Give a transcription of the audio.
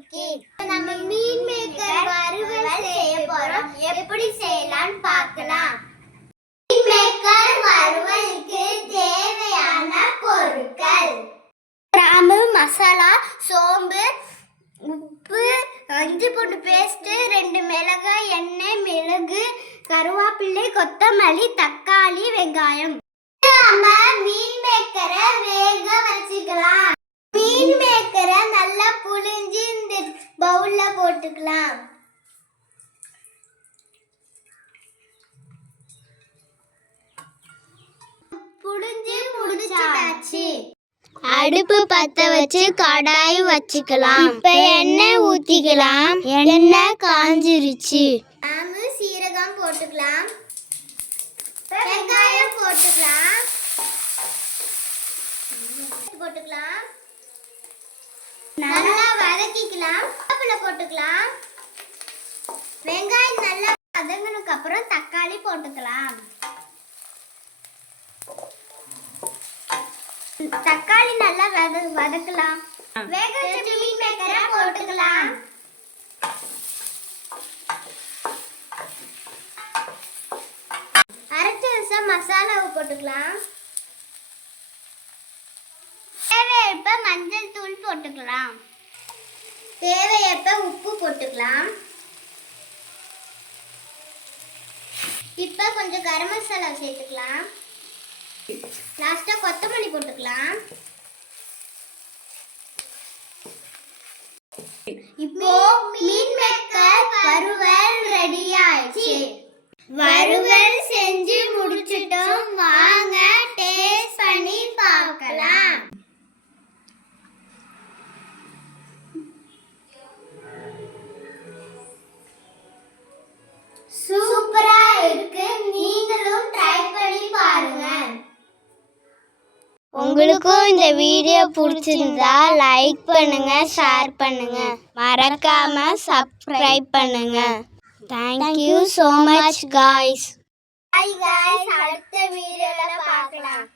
Cookie நம்ம மீன் maker வறுவல் செய்ய போறோம். எப்படி செய்யலாம்னு பார்க்கலாம். மீன் மேக்கர் வறுவலுக்கு தேவையான பொருட்கள். கிராம்பு மசாலா சோம்பு உப்பு அஞ்சு பூண்டு பேஸ்ட்டு ரெண்டு மிளகாய் எண்ணெய் மிளகு கருவேப்பிலை கொத்தமல்லி தக்காளி வெங்காயம். நம்ம மீன் மேக்கர் வேக வச்சுக்கலாம் மீன் மேக்கரை நல்லா புழிஞ்சு இந்த முடிச்சாச்சு. அடுப்பு பத்த வச்சு கடாய் வச்சுக்கலாம். இப்ப எண்ணெய் ஊத்திக்கலாம். எண்ணெய் காஞ்சிருச்சு. நாம சீரகம் போட்டுக்கலாம். வெங்காயம் போட்டுக்கலாம். போட்டுக்கலாம். நல்லா வதக்கிக்கலாம். கருவேப்பிலை போட்டுக்கலாம். வெங்காயம் நல்லா வதங்கினதுக்கு அப்புறம் தக்காளி போட்டுக்கலாம். தக்காளி நல்லா வத வதக்கலாம். வேக வச்ச மீன் மேக்கரை போட்டுக்கலாம். அரைச்ச விஷம் மசாலாவை போட்டுக்கலாம். தேவையப்ப மஞ்சள் தூள் போட்டுக்கலாம். போட்டுக்கலாம். இப்போ கொஞ்சம் கரம் மசாலா சேர்த்துக்கலாம். லாஸ்ட்டாக கொத்தமல்லி போட்டுக்கலாம். இப்போ மீன் மேக்கர் வறுவல் ரெடி ஆயிடுச்சு. வறுவல் செஞ்சு முடிச்சிட்டோம். சூப்பரா இருக்கு. நீங்களும் ட்ரை பண்ணி பாருங்க. உங்களுக்கும் இந்த வீடியோ பிடிச்சிருந்தா லைக் பண்ணுங்க ஷேர் பண்ணுங்க. மறக்காம சப்ஸ்கிரைப் பண்ணுங்க. தேங்க்யூ ஸோ மச் காய்ஸ் அடுத்த வீடியோல பார்க்கலாம்.